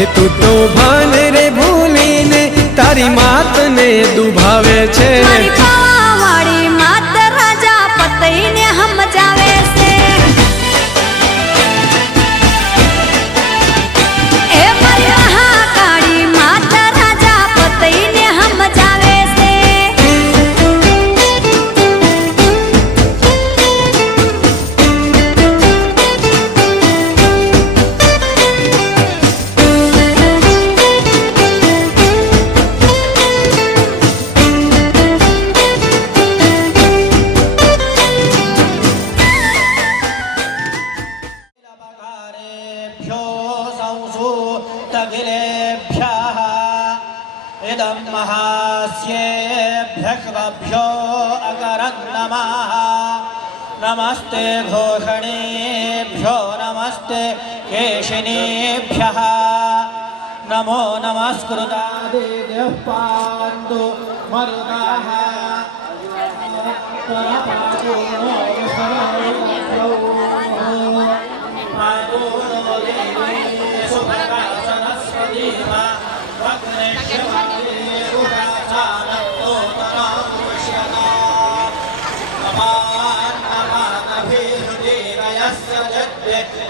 हे तू तो भान रे भूली ने तारी मात ने दुभावे छे मारी पावावाड़ी मात राजा पतई ने हम जावे से ए मारी महाकाली मात राजा पतई ने हम जावे से इदं महास्येभ्यो अकरन् नमः नमस्ते घोषणेभ्यो नमस्ते केशिनेभ्यः नमो नमस्कृतादिदेव पान्तु मरुतः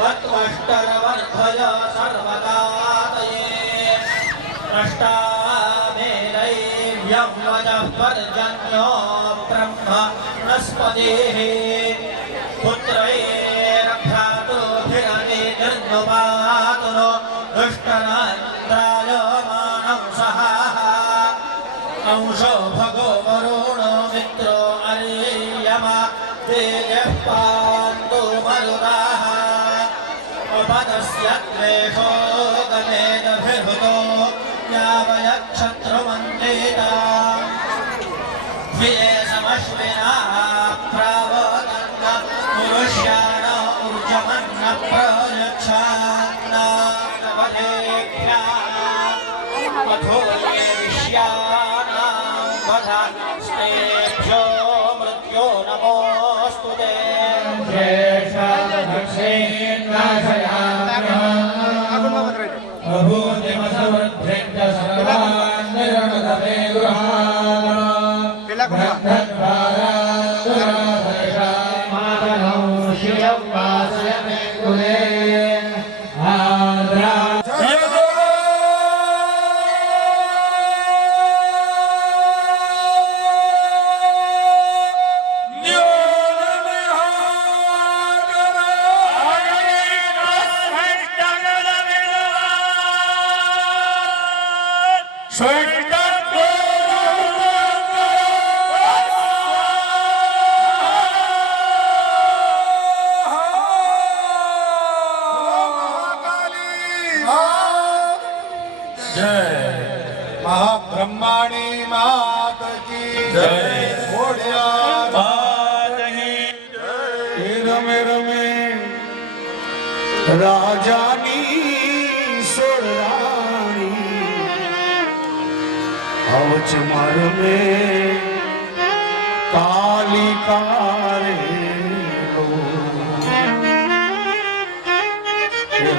वत्वष्टरवर्धय सर्वदातये नष्टामेनैव्यं वजः पर्जन्यो ब्रह्मणस्पतिः पुत्रैरभ्रातुभिरनिर्नुपातुनो दुष्टनान्द्रायमाणं सहाः अंशो भगो वरुणो मित्रो अर्यमा तेजः पान्तु मरुताः उपदस्य द्वेषो गमेदभिर्हुतो यावयक्षत्रमन्देता द्विये समश्विनाः प्रावदन्न पुरुष्याण ऊर्जमन्न प्रयच्छान्नानवलेभ्यः अथो ये विश्यानां वधास्तेभ्यो मृत्यो नमोऽस्तु ते महाब्रह्माणी मात की जय घोड़िया मात की जय रमे रमे राजानी सोरानी अवच मार में कालिकारे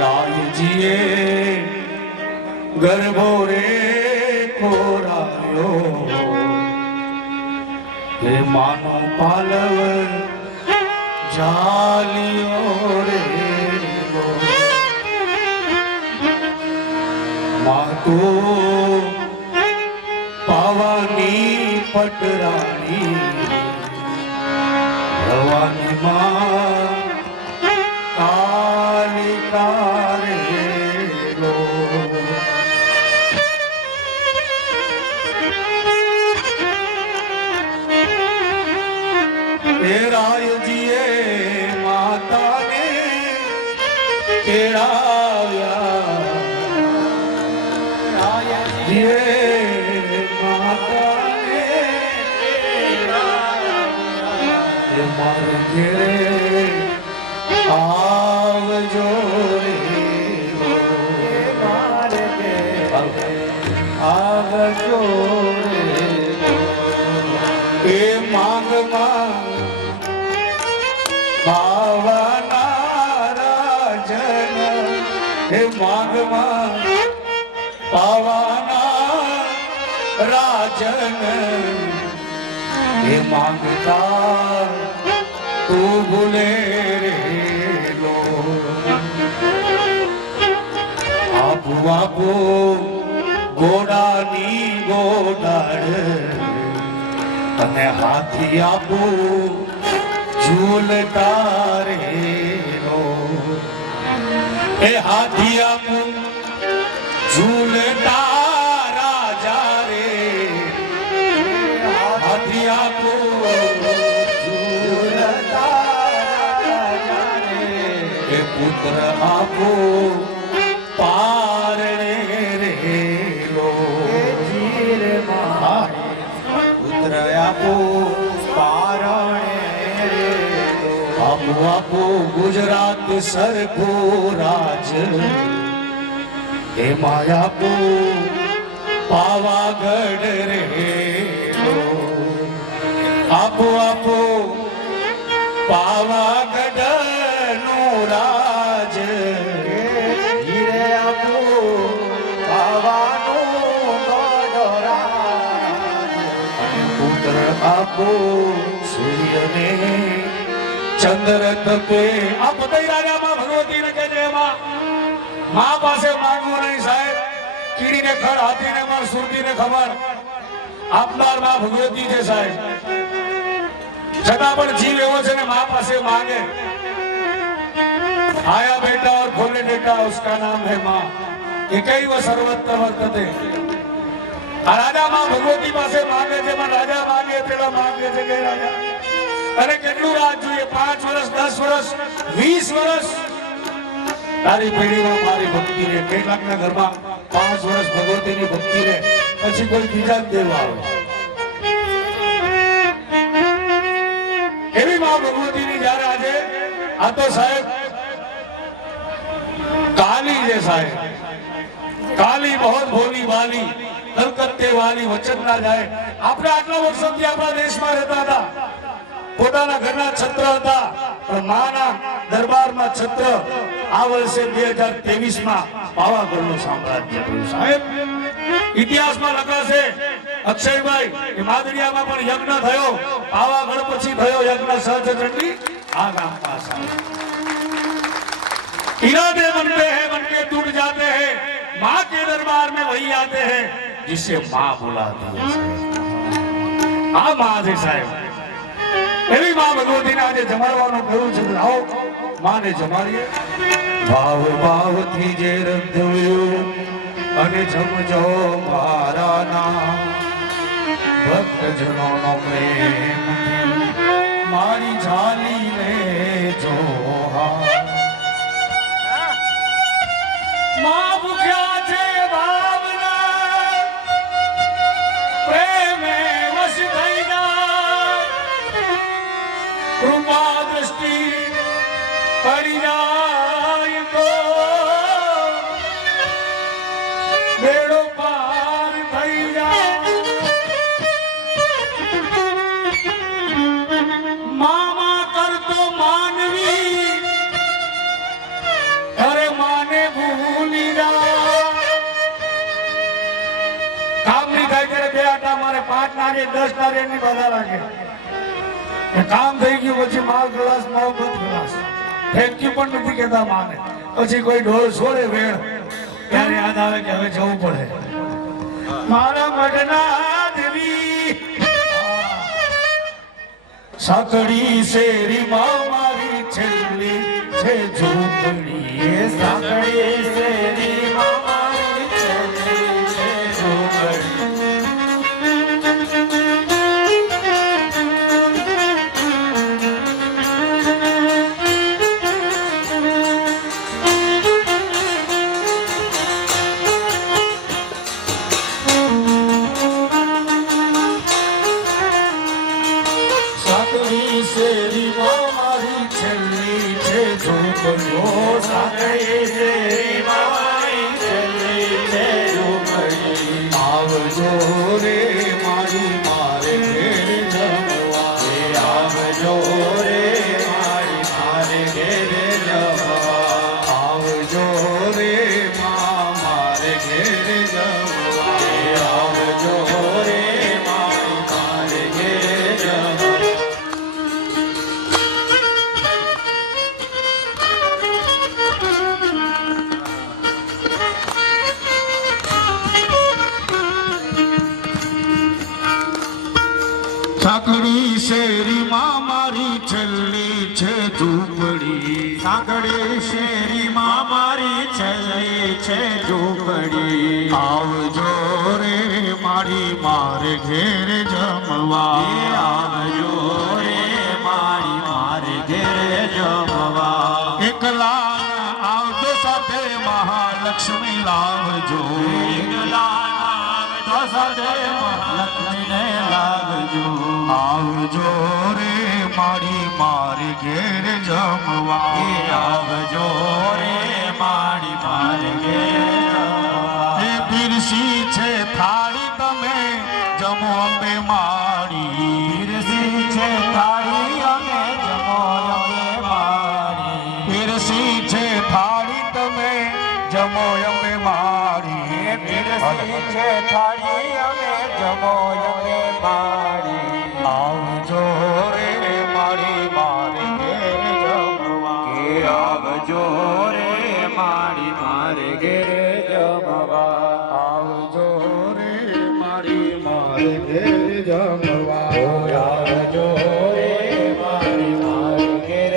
राय जिए गर्भो रे कोरायो हे मानो पालव जालियो रे मातो पावानी पटरानी रवानी माँ कालिका रे लो राय जिए माता ने केराया राय जिए माता ने मर गिरे आव जोरे मार के आव जोरे ए मांग मांग भावना राजन हे मांग मांग રાજન એ માંગતા તું ભૂલે રે લો આપુ આપુ ઘોડાની ગોડાડ અને હાથી આપુ ઝૂલતા રે લો એ હાથી આપુ ઝૂલતા રાજા રે હાથી આપુ ઝૂલતા રાજા રે એ પુત્ર આપુ પારણે રે લો જીર પુત્ર આપો પારણે રે લો આપો આપો ગુજરાત સરખો રાજ એ માયાપો પાવાગઢ રે લો આપો આપો પાવાગઢ નો રાજ હીરે આપો પાવાનો ગઢરાજ પુત્ર આપો સૂર્યને ચંદ્ર તપે આ પતઈ રાજામાં ભગવતી ને કે છે માં પાસે માંગવું નહીં સાહેબ કીડીને ખર હાથીને પણ સુરતીને ખબર આપનાર માં ભગવતી છે સાહેબ છતાં પણ જીવ એવો છે ને માં પાસે માંગે आया बेटा और खोले बेटा उसका नाम है माँ एकैव सर्वत्र वर्तते राजा माँ भगवती પાસે માંગે છે પણ રાજા માંગે પેલા માંગે છે કે રાજા અને કેટલું રાત જોઈએ 5 વર્ષ 10 વર્ષ 20 વર્ષ તારી પેઢીમાં મારી ભક્તિ રે કેટલાકના ઘરમાં 5 વર્ષ ભગવતીની ભક્તિ રે પછી કોઈ બીજા દેવ આવે એવી માં ભગવતીની જ્યારે આજે આ તો સાહેબ काली जे साहेब काली बहुत भोली वाली कलकत्ते वाली वचन ना जाए આપણે આટલા વર્ષોથી આપણા દેશમાં રહેતા હતા પોતાના ઘરના છત્ર હતા પણ માના દરબારમાં છત્ર આ વર્ષે 2023 માં પાવાગઢનું સામ્રાજ્ય થયું સાહેબ ઇતિહાસમાં લખાશે અક્ષયભાઈ કે માદરિયામાં પણ યજ્ઞ થયો પાવાગઢ પછી થયો યજ્ઞ સહજચંડી આ ગામ પાસે इरादे बनते हैं बनके टूट जाते हैं माँ के दरबार में वही आते हैं जिसे माँ बुलाती है आ माँ છે સાહેબ એવી માँ ભગવતી ને આજે જમાડવાનું કહ્યું છે આવો માँ ને જમાડીએ ભાવ ભાવથી જે રંધ્યું અને જમજો મારા નામ ભક્તજનોનો પ્રેમ મારી ઝાલી લે જોહા मां भूख्या છે ભાવના પ્રેમે વશ થઈ જાય કૃપા દ્રષ્ટિ પડી જાય તો બેડો પાર થઈ જાય મામા કરતો માનવી અરે માને ભૂલી કામ નહીં થાય ત્યારે 2 આટા મારે 5 નારે 10 નારે ની બધા લાગે કામ થઈ ગયું પછી માલ ગ્લાસ મારો બંધ ગ્લાસ ફેંકી પણ નથી કેતા માને પછી કોઈ ઢોળ છોડે વેળ ત્યારે યાદ આવે કે હવે જવું પડે મારા મઢના દેવી સાકડી શેરી માં મારી છેલ્લી છે ઝૂંપડી સાકડી શેરી માં મારી છેલ્લી છે ઝૂંપડી સાકડી શેરી માં મારી છેલ્લી છે ઝૂંપડીઓ સાકડી શેરી માં શેરીમાં મારી છેલ્લી છે ઝૂંપડી. સાંકડી શેરીમાં મારી છેલ્લી છે ઝૂંપડી. આવજો રે મારી મારે ઘેર જમવા. આવજો રે મારી મારે ઘેર જમવા. એકલા આવજો સાથે મહાલક્ષ્મી લાવજો. એકલા આવજો સાથે મહાલક્ષ્મીને લાવજો. આવજો રે મારી મારે ઘેર જમવા. આવજો રે મારી મારે ઘેર જમવા. એ પીરસી છે થાળી તમે જમો અંબે મારી. પીરસી છે થાળી અમે જમો અંબે મારી. પીરસી છે થાળી તમે જમો અંબે મારી. પીરસી છે થાળી અમે જમો અંબે મારી. આવજો રે મારી મારે ઘેર જમવા. કે આવજો રે મારી મારે ઘેર જમવા. આવજો રે મારી મારે ઘેર જમવા. આવજો રે મારી મારે ઘેર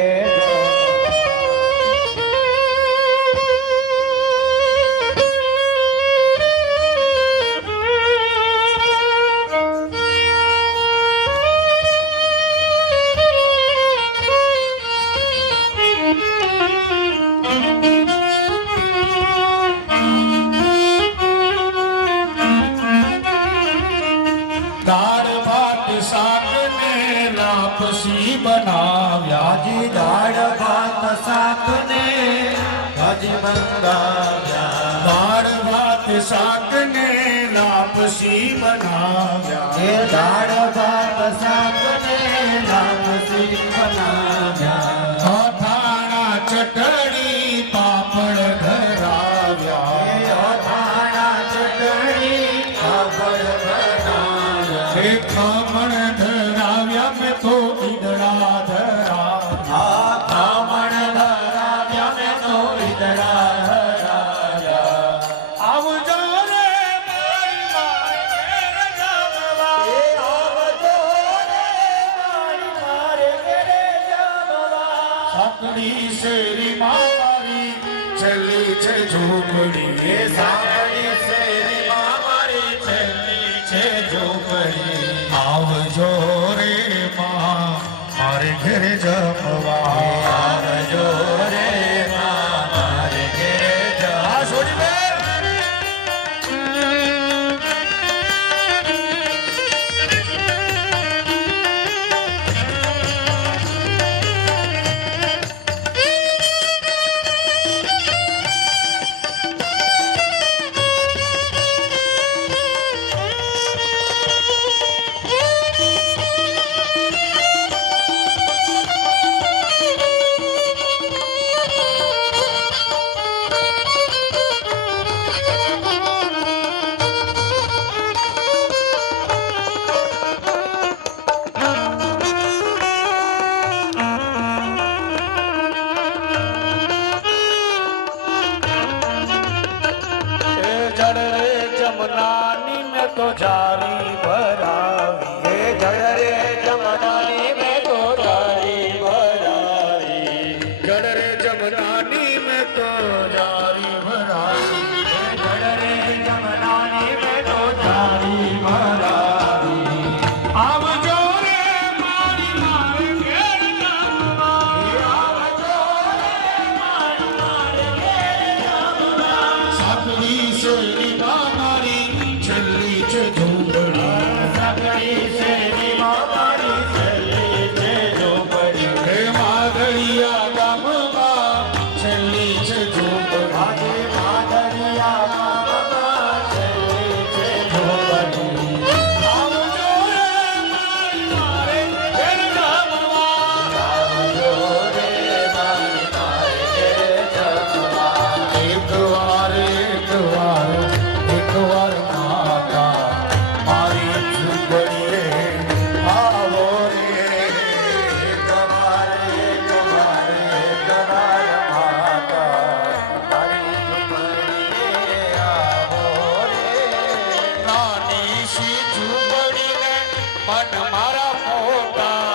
દાળ ભાત શાક ને લાપસી બનાવ્યા. જી દાળ ભાત શાક ને ભાજી મંગાવ્યા. દાળ ભાત શાક ને લાપસી બનાવ્યા. એ દાળ ભાત શાક ને લાપસી બનાવ્યા. અથાણા ચટણી પાપડ ધરાવ્યા. એ અથાણા ચટણી પાપડ બનાવ્યા. હે ખમણ ધરાવ્યા મેં તો ઈદડા ધરાવ્યા. આ ખમણ ધરાવ્યા મેં તો ઈદડા ધરાવ્યા. આવજો રે મારી મારે ઘેર જમવા. એ આવજો રે મારી મારે ઘેરે જમવા. સાંકડી શેરીમાં મારી છેલ્લી છે ઝૂંપડી. એ સાંકડી શેરીમાં મારી છેલ્લી છે ઝૂંપડી. આવજો રે માં મારે ઘેર જમવા. આવજો રે મારે ઘેરે જમવા. આ છોડી બેન જળ રે જમનાની મેં તો જારી ભરાવી. એ જળ રે જમનાની મેં તો જારી ભરાવી. જળ રે જમનાની મેં તો જારી ભરાવી. એ જળ રે જમનાની મેં તો જારી ભરાવી. આવજો રે મારી મારે ઘેર જમવા. આવજો રે મારી મારે ઘેરે જમવા. સાંકડી શેરીમાં મારી છેલ્લી છે ઝૂંપડી. સાંકડી શેરીમાં મારી છેલ્લી છે ઝૂંપડી. હે માધળિયા ગામમાં છેલ્લી છે ઝૂંપડી. આજે માધરિયા ગામમાં છેલ્લી છે ઝૂંપડી. આવજો રે મારી મારે ઘેર જમવા. આવજો રે મારી મારે ઘેરે જમવા. એક વાર માતા મારી ઝૂંપડીએ આવો રે. એક વાર માતા મારી ઝૂંપડીએ આવો રે. નાની શી ઝૂંપડીને મન મારા મોટા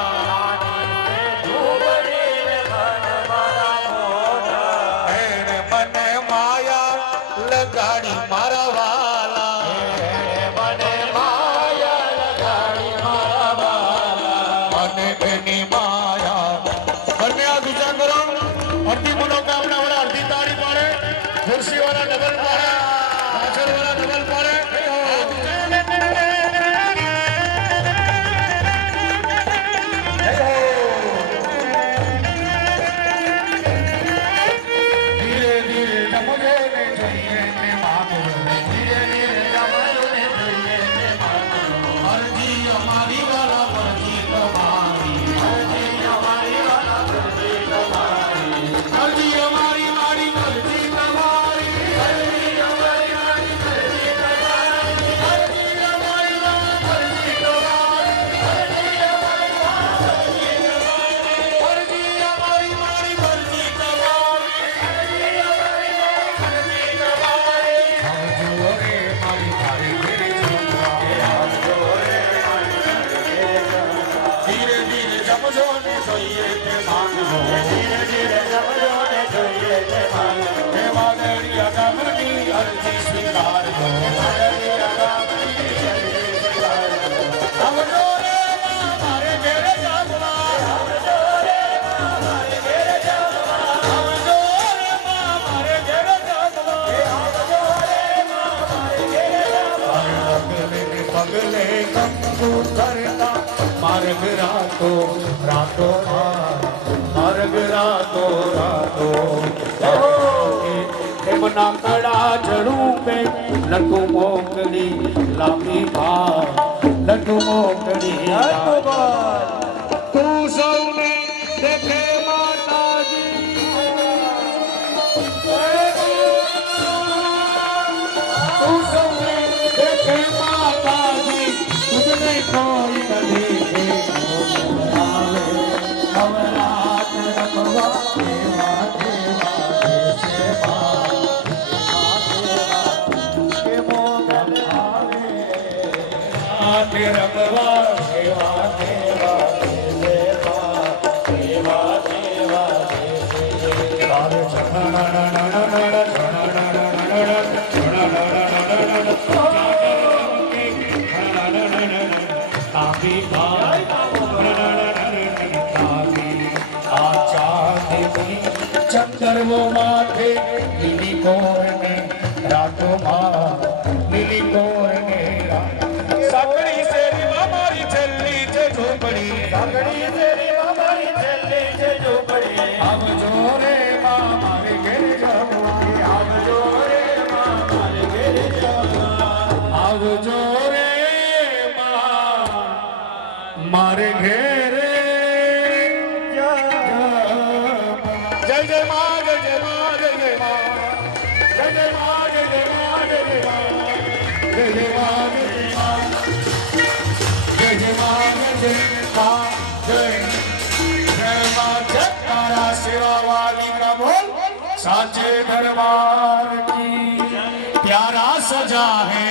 લગાડી મારા વાલા મને માયા લગાડી મારા વાલા અને એની માયા બંને આ દુજા કરો અડધી મનોકામના વાળા અડધી તાળી પાડે ખુરશી વાળા ડબલ પાડે પાછળ વાળા ડબલ પાડે ધીરે ધીરે સમજે ને જોઈએ ને માગો ધીરે ધીરે જમાડોને જોઈએ ને માનો અરજી અમારી વાળા મરજી તમારી અરજી અમારી વાલા કરજી તમારી અરજી અમારી મારી મરજી તમારી અરજી અમારી વાલી કરજી તમારી અરજી અમારી વાળા મરજી તમારી અરજી અમારી વાલા કરજી તમારી અરજી અમારી મારી મરજી તમારી અરજી અમારી વાલા કરજી તમારી આવજો રે મારી તારી ઘેરે જમવા ધીરે ધીરે જમજો ને જોઈએ તે માંગો ધીરે ધીરે જમાડોને જોઈએ ને માનો હે વાદળિયા ગામની અરજી સ્વીકારજો આવજો રે માં મારે ઘેરે જમવા આવજો રે માં મારે ઘેરે જમવા પગલે કંકુ કરતા માર્ગ રાતો રાતો માર્ગ રાતો રાતો એમના કડા ઝડું પે લઘુ મોકલી લાંબી ભાર લઘુ મોકલી તું સૌને દેખે માતાજી તું સૌને દેખે માતાજી તુજને કોઈ ન દેખે આવે અવરાત રખવા દેવા દેવા દેશે આતે રખવા દેવા દેવા દેશે દેવા દેવા દેશે તારે ચંદ્રવો માથે લીલી કોર ને રાતો માં લીલી કોર ને સાંકડી શેરીમાં મારી છેલ્લી છે ઝૂંપડી સાંકડી શેરીમાં મારી છેલ્લી છે ઝૂંપડી આવજો રે માં મારે ઘેરે જમવા આવજો રે માં મારે ઘેરે જમવા આવજો રે માં મારે ઘેરે જય જય માં જય જય માં જય જય માં જય જય માં જય જય માં જય જય માં જય જય માં જય જય માં જય જય માં જય જય માં જય જય માં જય તારા સેવા વાली का बोल साचे दरबार की प्यारा सजा है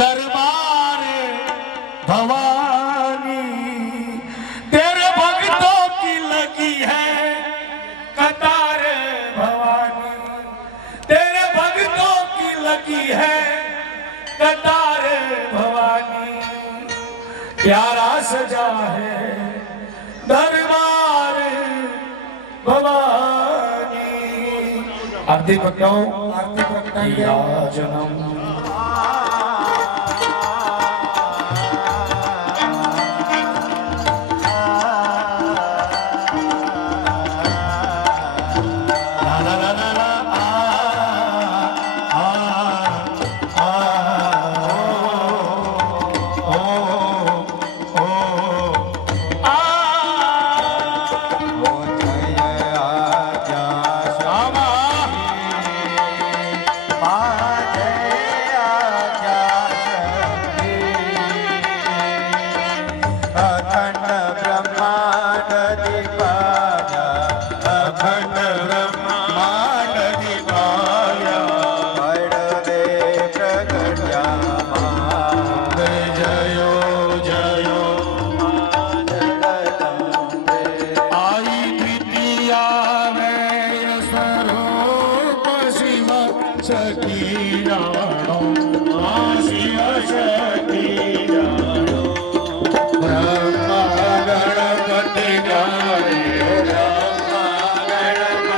दरबार भवानी तेरे भक्तों की लगी है कतार भवानी तेरे भक्तों की लगी है कतार भवानी प्यारा सजा है दरबार भवानी आरती प्रगटाओ जन्म શક્તિ જાણો આ શિવ શક્તિ જાણો બ્રહ્મા ગણપતિ ગાય બ્રહ્મા ગણપતિ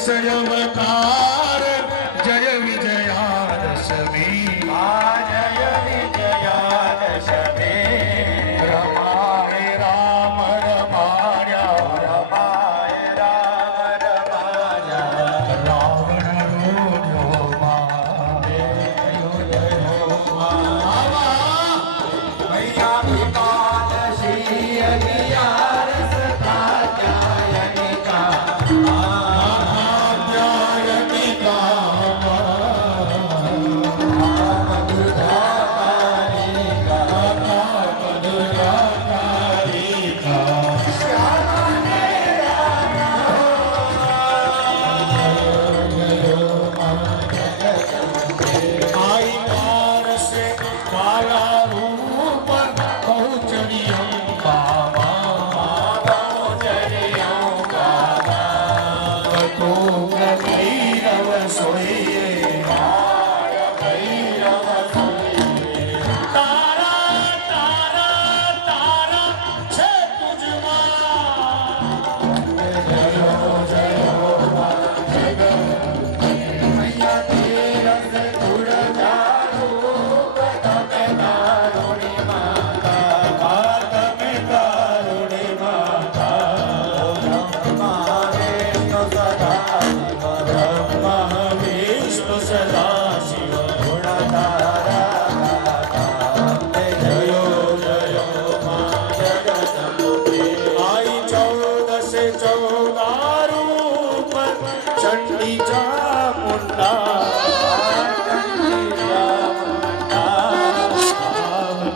દશયવતાર જય વિજયાદશમી જય વિજયાદશમી રમાય રામ રમાયા રમાય રામ રમાયા રાવણ મૈયા વિપાલ શ્રી અગિયાર સતા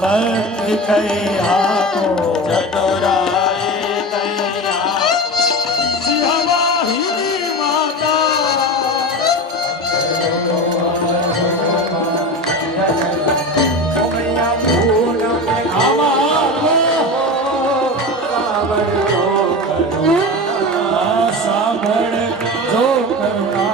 भक्ति कया चतुराई कया सिंहवाहिनी माता मैया पूर्ण में सावण जो करुणा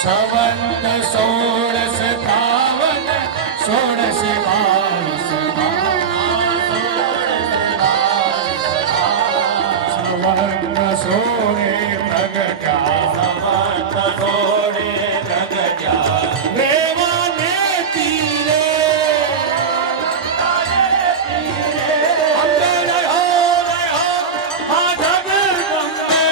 सवंत षोडश पावन षोडश बाईस सवंत सोरे प्रगटा समर्थ घोड़े प्रगटा रेवा ने तीरे अंदर हो हाँ जगदम्बे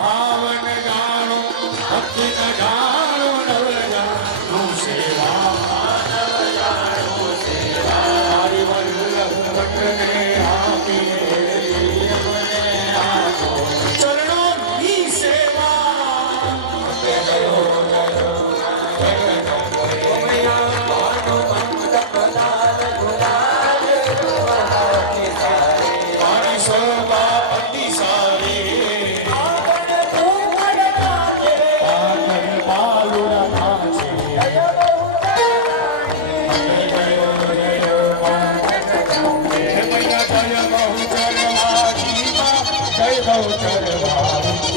भावन गाणो भक्ति गाणो नव गाणो सेवा हरि वल्लभ भट्ट ने आपी चरणों की सेवा हरि शोभा अति सारी पालुरा नाचे जय बहुचर वारी जय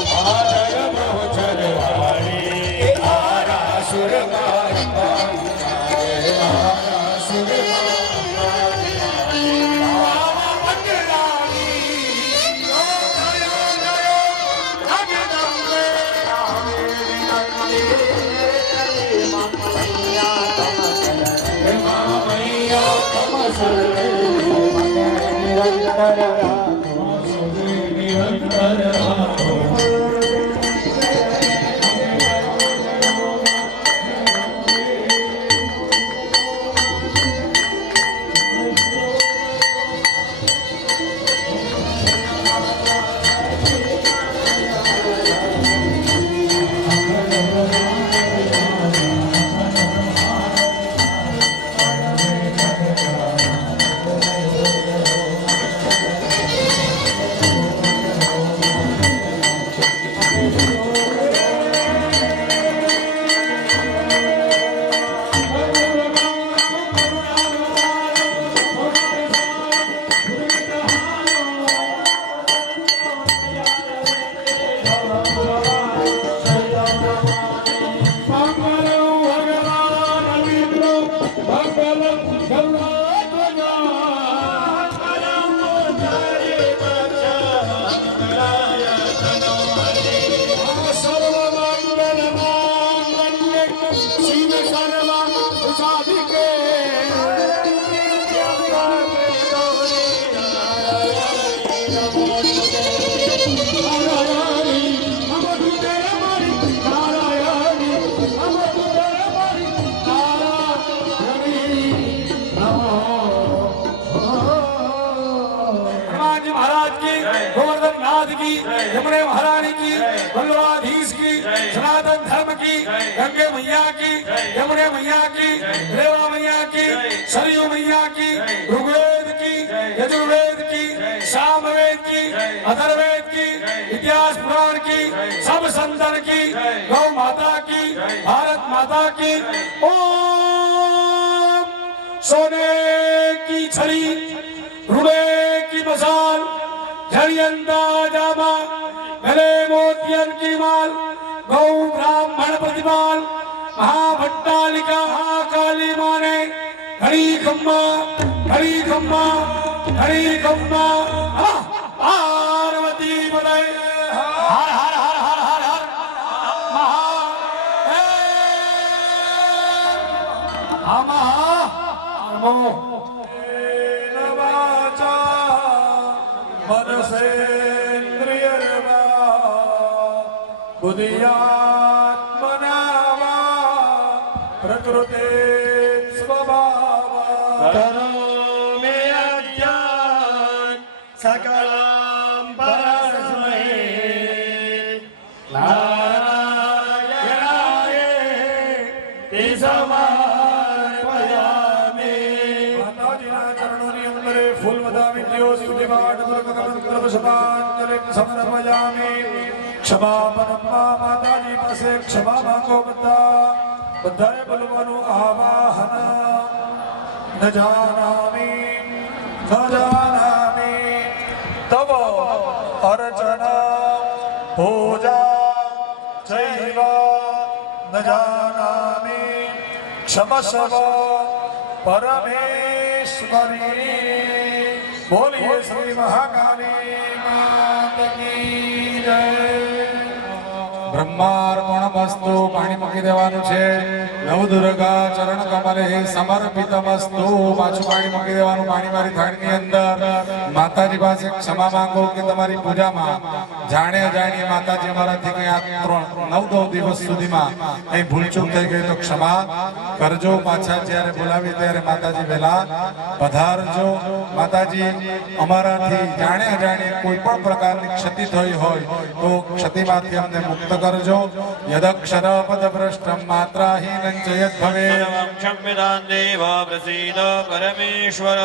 बहुचर वारी जय बहुचर वारी आरा सुर यमुने महारानी की, बल्लवाधीश की, सनातन धर्म की, गंगे मैया की, यमुने मैया की, रेवा मैया की, सरयू मैया की, ऋग्वेद की, यजुर्वेद की, सामवेद की, अथर्ववेद की, इतिहास पुराण की, सब संतन की, गौ माता की, भारत माता की। ओम सोने की छड़ी, रुपए की मसाल, झरियंदा जामा, गले मोतियन की माल, गौ ब्राह्मण प्रतिपाल, महाभट्टालिका महाकाली माने हरि खम्मा हरि खम्मा हरि खम्मा पार्वती पदे हर हर हर हर हर हर वाचा मनसेन्द्रियर्वा बुद्धियात्मना वा प्रकृते स्वभावा करोमि अज्ञान सकलं परस्मै नारायणाय समर्पयामि। माताजीના ચરણોની અંદરે ફૂલ બધા વિદ્યો સ્તુતિપાઠ મંત્ર પુષ્પાંજલિ સમર્પયામિ। ક્ષમાપનમ્મા માતાજી પાસે ક્ષમા માંગો બધાએ બોલવાનું આવાહન ન જાનામિ તવ અર્ચના પૂજા ચૈવ ન જાનામિ क्षमस्व परमेश्वरी। बोलिए श्री महाकाली मात की जय। બ્રહ્માર્પણમસ્તુ પાણી મૂકી દેવાનું છે। નવદુર્ગા ચરણ કમલે સમર્પિતમસ્તુ પાછું પાણી મૂકી દેવાનું પાણી મારી થાળીની અંદર। માતાજી પાસે ક્ષમા માંગો કે તમારી પૂજામાં જાણે અજાણી માતાજી અમારાથી કંઈ આ 9 દિવસ સુધીમાં કંઈ ભૂલચૂક થઈ ગઈ તો ક્ષમા કરજો। પાછા જ્યારે બોલાવી ત્યારે માતાજી વહેલા પધારજો। માતાજી અમારાથી જાણે અજાણી કોઈ પણ પ્રકારની ક્ષતિ થઈ હોય તો ક્ષતિમાંથી અમને મુક્ત કરજો। યદક્ષર પદભ્રષ્ટમ માત્રાહીનં ચ યદ ભવેत् क्षम्यतां देव प्रसीद परमेश्वर।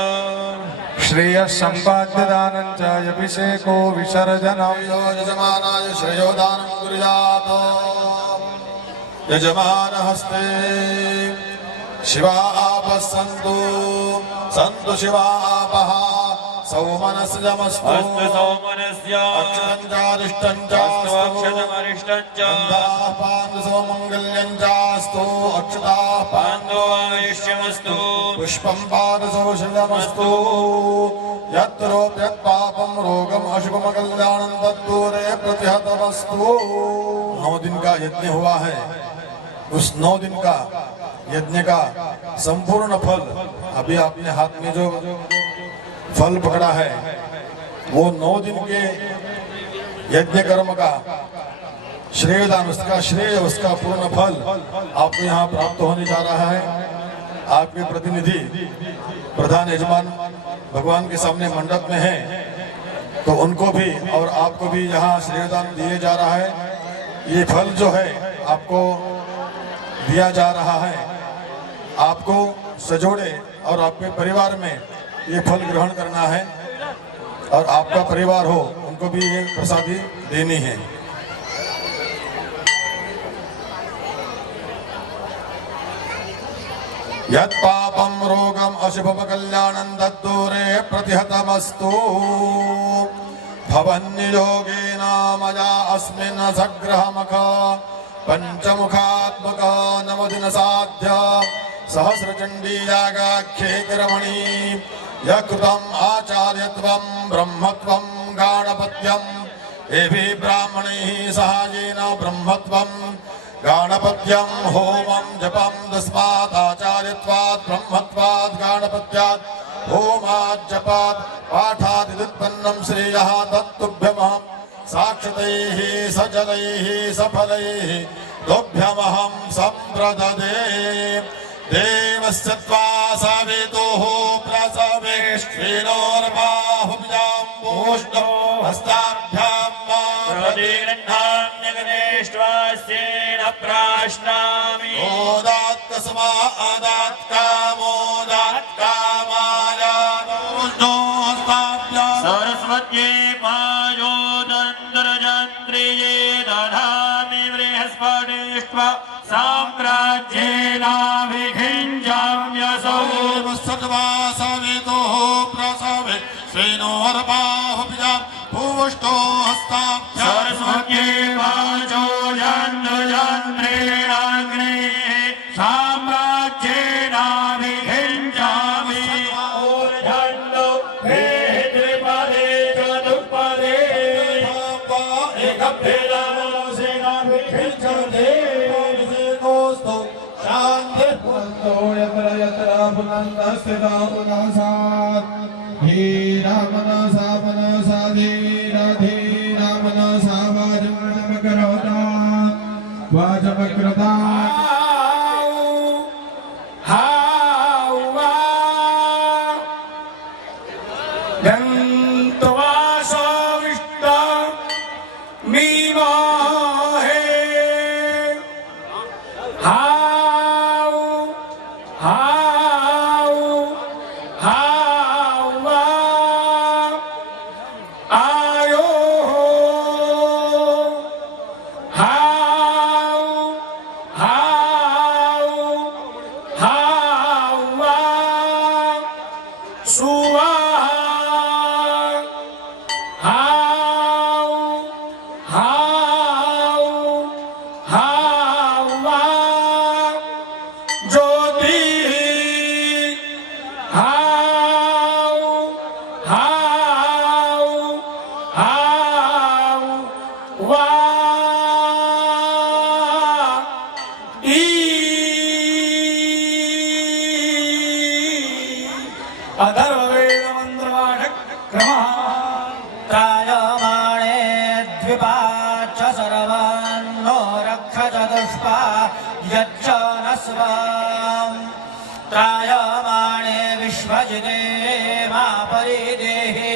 श्रेयः सम्पाद्यदानं च अभिषेको विसर्जनं। यजमानाय श्रेयोदानं कुर्यात्। यजमानहस्ते शिवापः सन्तु सन्तु शिवापः सौमनस्यमस्तु अस्तु सौमनस्य अक्षतं च अस्तु अक्षतमरिष्टं च पान्दुसौमङ्गल्यं चास्तु अक्षताः पान्दोआयुष्यमस्तु पुष्पं पादसौषधमस्तु। यत्रोप्यत्पापं रोगम अशुभमकल्याणं तद्दूरे प्रतिहतमस्तु। 9 दिन का यज्ञ हुआ है। उस 9 दिन का यज्ञ का संपूर्ण फल अभी आपने हाथ में जो फल पकड़ा है वो 9 दिन के यज्ञ कर्म का श्रेयदान उसका श्रेय उसका पूर्ण फल आपको यहाँ प्राप्त होने जा रहा है। आपके प्रतिनिधि प्रधान यजमान भगवान के सामने मंडप में है तो उनको भी और आपको भी यहाँ श्रेयदान दिए जा रहा है। ये फल जो है आपको दिया जा रहा है। आपको सजोड़े और आपके परिवार में ये फल ग्रहण करना है और आपका परिवार हो उनको भी ये प्रसादी देनी है। यत्पापं रोगम अशुभम कल्याणं तद्दूरे प्रतिहतमस्तु। भवन्नियोगेन मया अस्मिन् सग्रहमख पंचमुखात्मक 9 दिन साध्य सहस्रचंडी यागाख्ये कर्मणि यकृतम् आचार्यत्वं ब्रह्मत्वं गाणपत्यम् एभिः ब्राह्मणैः सहायेन ब्रह्मत्वं गाणपत्यं होमं जपं तस्मात् आचार्यत्वात् ब्रह्मत्वात् गाणपत्यात् होमात् जपात् पाठादिदुत्पन्नं श्रेयः तत्तुभ्यमहं साक्षतैः सजलैः सफलैः तुभ्यमहं सम्प्रददे। देवस्य त्वा सवितुः प्रसवेष्ठिनोर्बाहुभ्यां पूष्णो हस्ताभ्यां प्रतिगृह्णाम्यगणेष्ट्वास्येन प्राश्नामि। मोदात्कस्मादात् कामोदात् कामाय पूष्णो हस्ताभ्यां सरस्वत्यै पायोदन्तर्जन्त्रिये दधामि बृहस्पतिष्व साम्राज्येनाभिषिञ्चाम्यसौ। सत्वा सवितुः प्रसवे श्रीनोर्बाहुभ्यां पूष्णो हस्ताभ्यां सरस्वत्यै वाचोदन्तर्जन्त्रेणाग्नेः साम्राज्येनाभिषिञ्चाम्यसौ। शान्तिर्षेकोऽस्तु शान्तिर्भवतु यत्र यत्र पुनस्तस्थिता पुनसात् धीरामनसा मनसा धीरामनसा वाचमकरोता वाचमकृता अथर्ववेद मंत्रवाणक त्रायमाणे द्विपाच्च सर्वान्नो रक्ष चतुष्पा यच्च न स्वाम् त्रायमाणे विश्वजिते मा परिदेहि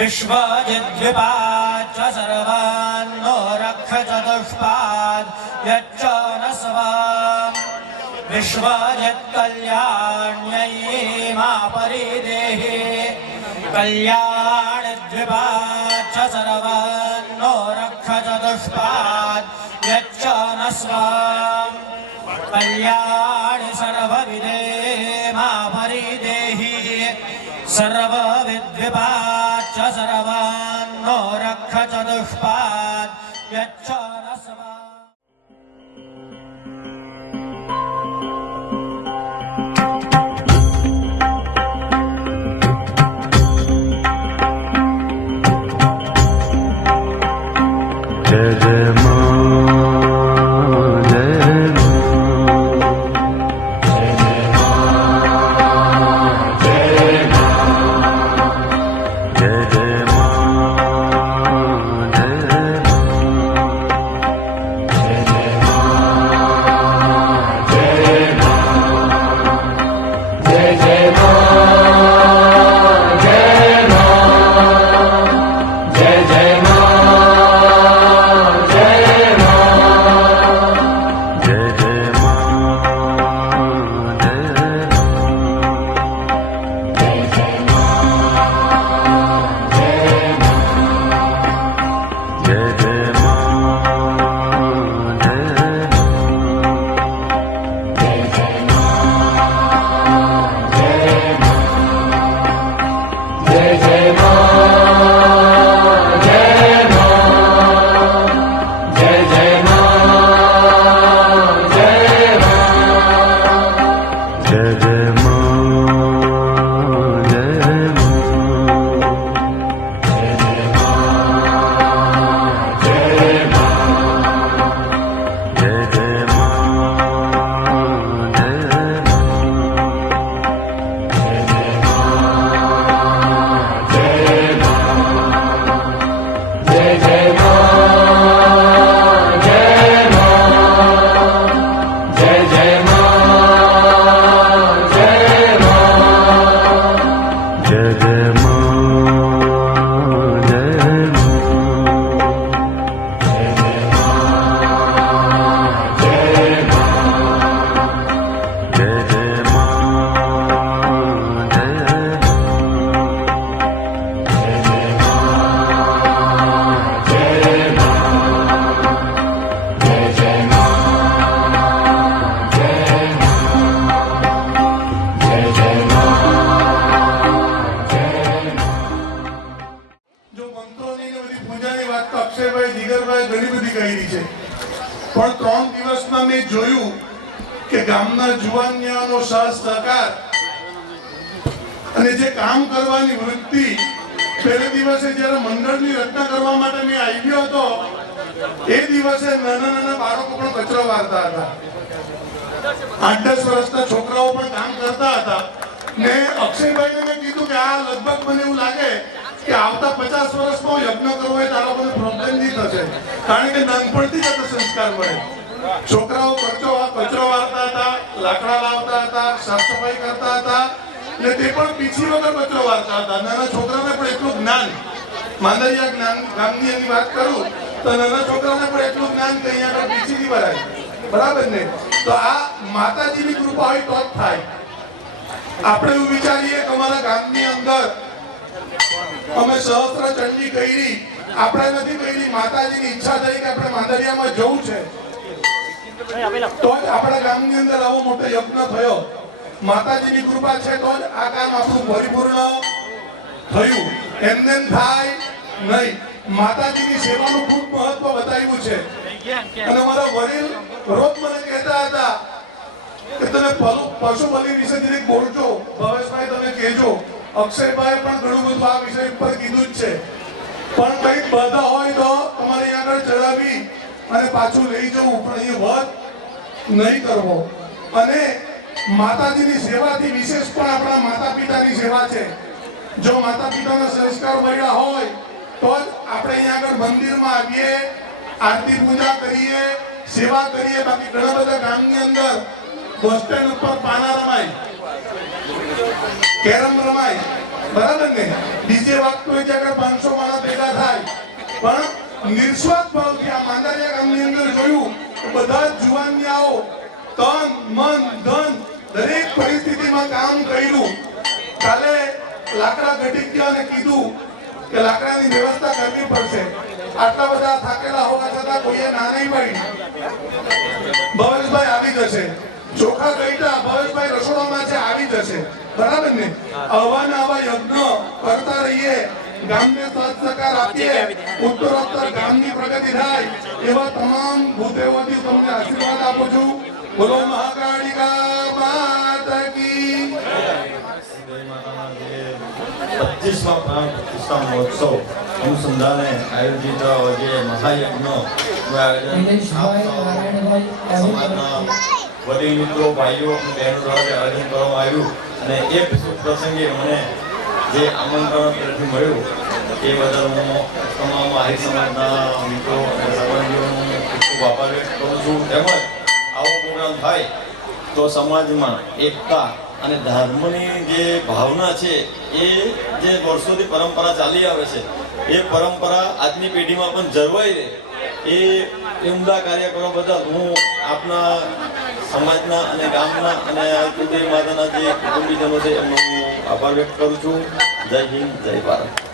विश्वजिद्विपाच्च सर्वान्नो रक्ष चतुष्पाद् यच्च न स्वाम् विश्वजत्कल्याण्यै मा परिदेहि कल्याणद्विपाच्च सर्वान्नो रक्ष चतुष्पाद् यच्च न स्वाम् कल्याणि सर्वविदे मा परिदेहि सर्वविद्विपाच्च सर्वान्नो रक्ष चतुष्पाद् यच्च न स्वाम् जय जय मां जय પણ 3 દિવસમાં મેં જોયું કે ગામના જુવાનિયાનો સાથ સહકાર અને જે કામ કરવાની વૃત્તિ પહેલે દિવસે જ્યારે મંડળની રચના કરવા માટે મેં આવ્યો હતો એ દિવસે નાના નાના બાળકો પણ કચરો વારતા હતા, 8-10 વર્ષના છોકરાઓ પણ કામ કરતા હતા. ને અક્ષયભાઈને મેં કીધું કે આ લગભગ મને એવું લાગે કે આવતા 50 વર્ષમાં યજ્ઞ કરવો હોય તો આ લોકોને પ્રોબ્લેમ નહીં થશે, કારણ કે નાનપણથી જ આ સંસ્કાર મળે. છોકરાઓ કચરો વારતા હતા, લાકડા લાવતા હતા, સાફ સફાઈ કરતા હતા, ને તે પણ પીછી વગર કચરો વારતા હતા. નાના છોકરાને પણ એટલું જ્ઞાન, માંદરિયા ગામની એની વાત કરું તો નાના છોકરાને પણ એટલું જ્ઞાન કે અહીંયા આગળ પીછી નહીં ભરાય, બરાબર ને? તો આ માતાજીની કૃપા હોય તો જ થાય. આપણે એવું વિચારીએ કે અમારા ગામની અંદર અમે સહસ્ત્ર ચંડી કરી, આપણે નથી કરી, માતાજીની ઈચ્છા થઈ કે આપણે માંદરિયામાં જવું છે, તો જ આપણા ગામની અંદર આવો મોટો યજ્ઞ થયો. માતાજીની કૃપા છે તો જ આ કામ આપણું પરિપૂર્ણ થયું. એમને થાય નહીં. માતાજીની સેવાનું ખૂબ મહત્વ બતાવ્યું છે. અને મારા વડીલ રોજ મને કહેતા હતા કે તમે પશુ બલિ વિશે જરીક બોલજો, ભવેશભાઈ તમે કહેજો. અક્ષયભાઈ પણ ઘણું બધું આ વિષય પર કીધું જ છે, પણ કંઈક બધા હોય તો તમારે અહીંયા આગળ ચડાવી અને પાછું લઈ જવું, પણ એ વધ નહીં કરવો. અને માતાજીની સેવાથી વિશેષ પણ આપણા માતા પિતાની સેવા છે. જો માતા પિતાના સંસ્કાર મળ્યા હોય તો જ આપણે અહીંયા આગળ મંદિરમાં આવીએ, આરતી પૂજા કરીએ, સેવા કરીએ. બાકી ઘણા બધા ગામની અંદર બસ સ્ટેન્ડ ઉપર પાના રમાય, કેરમ રમાય, બરાબર ને? ડીજે વાગતું હોય ત્યાં આગળ 500 માણસ ભેગા થાય, પણ નિસ્વાર્થ ભાવથી આ માંદારિયા ગામની અંદર જોયું બધા જ જુવાનિયાઓ તન મન ધન દરેક પરિસ્થિતિમાં કામ કર્યું. કાલે લાકડા ઘટી ગયા અને કીધું કે લાકડાની વ્યવસ્થા કરવી પડશે. આટલા બધા થાકેલા હોવા છતાં કોઈએ ના નહીં પાડી. ભવેશભાઈ આવી જશે, ચોખા ગઈટા ભવેશભાઈ રસોડામાં છે, આવી જશે, બરાબર ને? આવા યજ્ઞ કરતા રહીએ, ગામને સાથ સહકાર આપીએ, ઉત્તરોત્તર ગામની પ્રગતિ થાય એવા તમામ ભૂદેવોથી તમને આશીર્વાદ આપું છું. બોલો મહાકાળિકા માતા કી. 25મા પ્રાણ પ્રતિષ્ઠા મહોત્સવ અનુસંધાને આયોજિત જે મહાયજ્ઞ સમાજના વડીલ મિત્રો, ભાઈઓ અને બહેનો દ્વારા આયોજન કરવામાં આવ્યું. અને એ પ્રસંગે મને જે આમંત્રણ તરફથી મળ્યું એ બદલ હું તમામ આહિર સમાજના મિત્રો અને સંબંધીઓનો ખૂબ આભાર વ્યક્ત કરું છું. તેમજ આવો પ્રોગ્રામ થાય તો સમાજમાં એકતા અને ધર્મની જે ભાવના છે એ જે વર્ષોથી પરંપરા ચાલી આવે છે એ પરંપરા આજની પેઢીમાં પણ જળવાઈ રહે એ ઉમદા કાર્ય કરવા બદલ હું આપના સમાજના અને ગામના અને કુલદેવી માતાના જે કુટુંબીજનો છે એમનો હું આભાર વ્યક્ત કરું છું. જય હિન્દ, જય ભારત.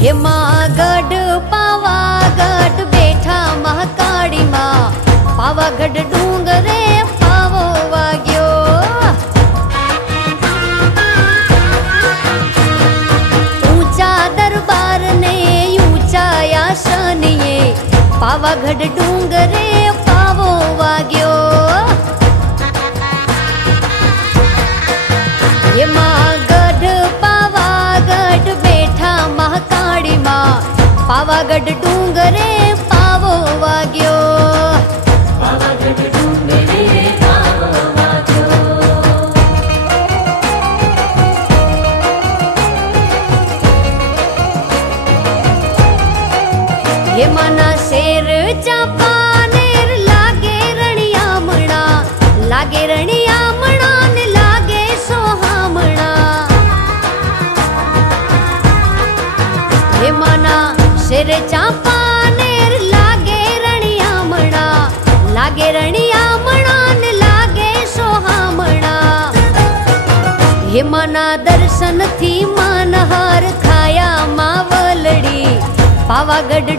એમાં ગઢ પાવાગઢ બેઠા મહાકાળીમાં પાવાગઢ ડુંગરે પાવો વાગ્યો ઊંચા દરબાર ને ઊંચા આસનીએ પાવાગઢ ડુંગરે પાવો વાગ્યો એમાં ગઢ પાવાગઢ બેઠા મહાકાળીમાં પાવાગઢ ડુંગરે પાવો વાગ્યો પાવાગઢ ડુંગરે પાવો વાગ્યો હેમાના શેર ચાપાનેર લાગે રણિયામણા ને લાગે સોહામણા હેમાના શેર ચાપાનેર લાગે રણિયામણા ને લાગે સોહામણા હેમાના દર્શનથી માનહાર ખાયા માં વલડી પાવાગઢ